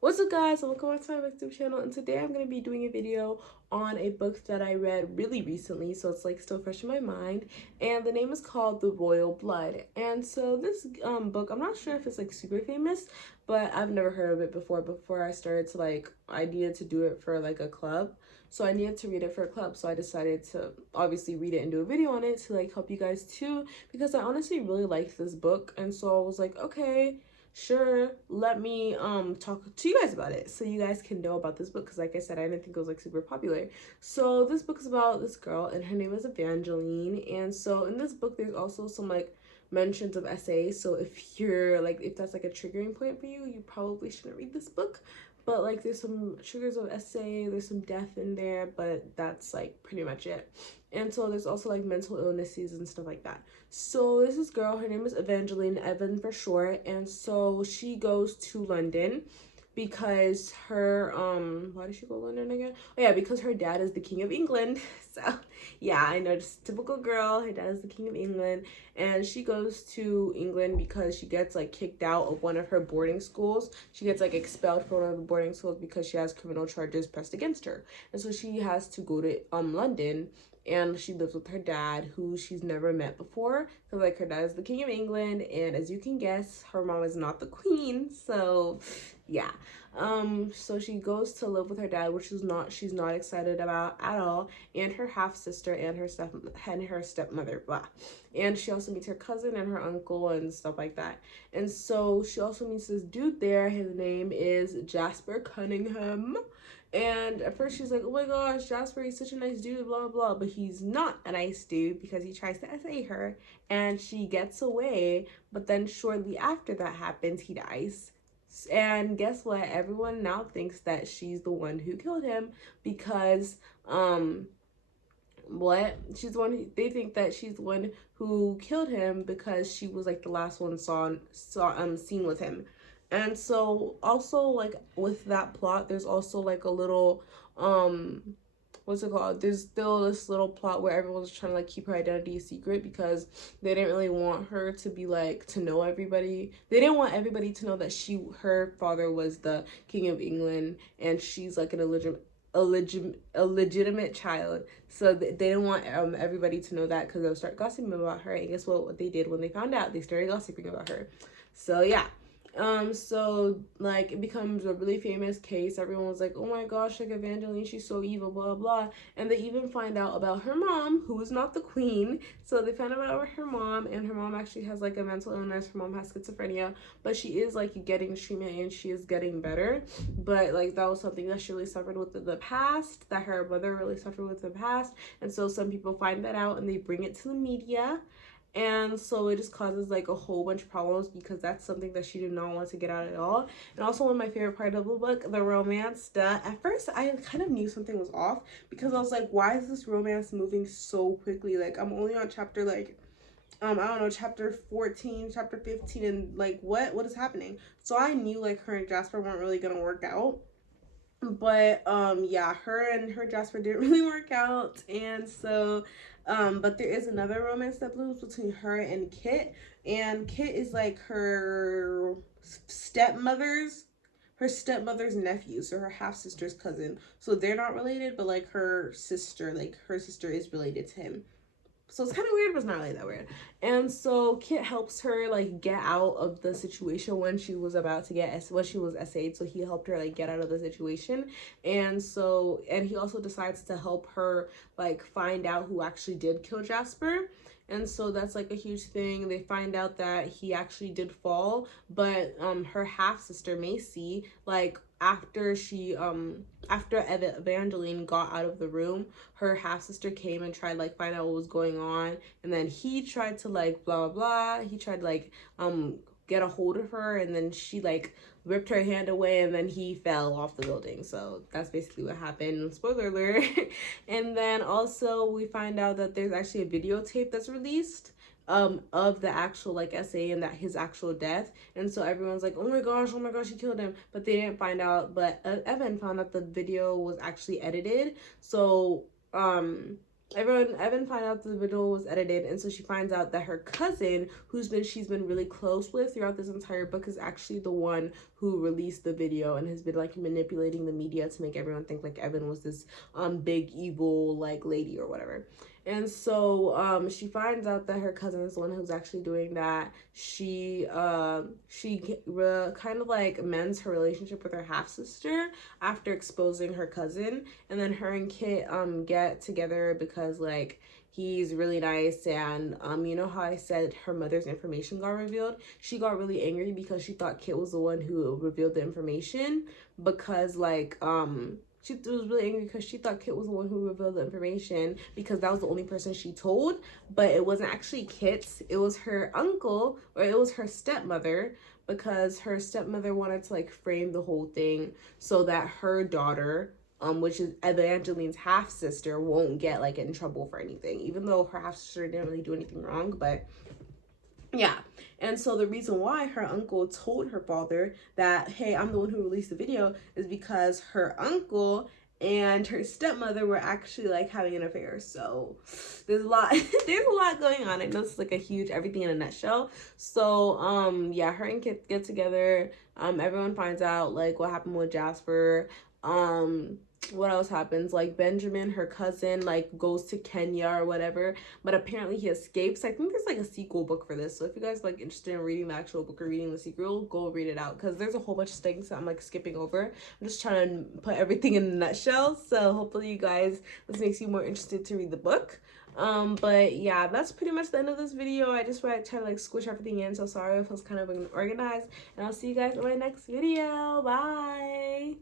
What's up, guys, and welcome back to my YouTube channel. And today I'm going to be doing a video on a book that I read really recently, so it's like still fresh in my mind, and the name is called The Royal Blood. And so this book, I'm not sure if it's like super famous, but I've never heard of it before I started to like, I needed to do it for like a club, so I needed to read it for a club. So I decided to obviously read it and do a video on it to like help you guys too, because I honestly really liked this book. And so I was like, okay, sure, let me talk to you guys about it so you guys can know about this book, because like I said, I didn't think it was like super popular. So this book is about this girl, and her name is Evangeline. And so in this book there's also some like mentions of essays, so if you're like, if that's like a triggering point for you, you probably shouldn't read this book. But like, there's some triggers of essay, there's some death in there, but that's like pretty much it. And so there's also like mental illnesses and stuff like that. So this is girl, her name is Evangeline, Evan for short, and so she goes to London because her why did she go to London again? Oh yeah, because her dad is the King of England. So yeah, I know, just typical girl, her dad is the King of England, and she goes to England because she gets like kicked out of one of her boarding schools. She gets like expelled from one of the boarding schools because she has criminal charges pressed against her, and so she has to go to London, and she lives with her dad, who she's never met before, because like her dad is the King of England, and as you can guess, her mom is not the queen. So yeah, so she goes to live with her dad, which is not, she's not excited about at all, and her half sister and her stepmother, blah. And she also meets her cousin and her uncle and stuff like that. And so she also meets this dude there. His name is Jasper Cunningham. And at first she's like, oh my gosh, Jasper, he's such a nice dude, blah, blah, but he's not a nice dude because he tries to essay her and she gets away. But then shortly after that happens, he dies. And guess what? Everyone now thinks that she's the one who killed him because, she's the one, they think that she's the one who killed him because she was like the last one seen with him. And so also like with that plot, there's also like a little what's it called, there's still this little plot where everyone's trying to like keep her identity a secret because they didn't really want her to be like, to know everybody. They didn't want everybody to know that her father was the King of England and she's like an illegitimate child. So they didn't want everybody to know that, because they'll start gossiping about her. And guess what they did when they found out? They started gossiping about her. So yeah, so like it becomes a really famous case. Everyone was like, oh my gosh, like Evangeline, she's so evil, blah blah. And they even find out about her mom, who is not the queen. So they find out about her mom, and her mom actually has like a mental illness. Her mom has schizophrenia, but she is like getting treatment and she is getting better. But like that was something that she really suffered with in the past, that her mother really suffered with in the past. And so some people find that out and they bring it to the media, and so it just causes like a whole bunch of problems because that's something that she did not want to get out at all. And also, one of my favorite part of the book, the romance. At first I kind of knew something was off because I was like, why is this romance moving so quickly? Like, I'm only on chapter like I don't know, chapter 14, chapter 15, and like what is happening? So I knew like her and Jasper weren't really gonna work out. But yeah, her and her Jasper didn't really work out. And so but there is another romance that blooms between her and Kit, and Kit is like stepmother's her stepmother's nephew, so her half sister's cousin. So they're not related, but like her sister is related to him. So it's kind of weird, but it's not really that weird. And so Kit helps her like get out of the situation when she was about to when she was essayed. So he helped her like get out of the situation. And so, and he also decides to help her like find out who actually did kill Jasper. And so that's like a huge thing. They find out that he actually did fall, but her half sister Macy, like after Evangeline got out of the room, her half sister came and tried like find out what was going on, and then he tried to like blah blah blah. He tried like get a hold of her, and then she like ripped her hand away, and then he fell off the building. So that's basically what happened. Spoiler alert. And then also we find out that there's actually a videotape that's released of the actual like essay and that his actual death. And so everyone's like, oh my gosh, he killed him. But they didn't find out, but Evan found out the video was actually edited. So Evan finds out the video was edited, and so she finds out that her cousin, she's been really close with throughout this entire book, is actually the one who released the video and has been like manipulating the media to make everyone think like Evan was this big evil like lady or whatever. And so she finds out that her cousin is the one who's actually doing that. She kind of like mends her relationship with her half sister after exposing her cousin, and then her and Kit get together because like he's really nice. And you know how I said her mother's information got revealed? She got really angry because she thought Kit was the one who revealed the information, because like she was really angry because she thought Kit was the one who revealed the information because that was the only person she told, but it wasn't actually Kit's. It was her uncle, or it was her stepmother, because her stepmother wanted to like frame the whole thing so that her daughter, which is Evangeline's half sister, won't get like in trouble for anything, even though her half sister didn't really do anything wrong. But yeah. And so the reason why her uncle told her father that, hey, I'm the one who released the video, is because her uncle and her stepmother were actually like having an affair. So there's a lot there's a lot going on. I know it's like a huge everything in a nutshell. So yeah, her and Kit get together. Everyone finds out like what happened with Jasper. What else happens? Like Benjamin, her cousin, like goes to Kenya or whatever, but apparently he escapes. I think there's like a sequel book for this, so if you guys like interested in reading the actual book or reading the sequel, go read it out, because there's a whole bunch of things that I'm like skipping over. I'm just trying to put everything in a nutshell, so hopefully you guys, this makes you more interested to read the book. But yeah, that's pretty much the end of this video. I just try to like squish everything in, so sorry if it was kind of unorganized, and I'll see you guys in my next video. Bye.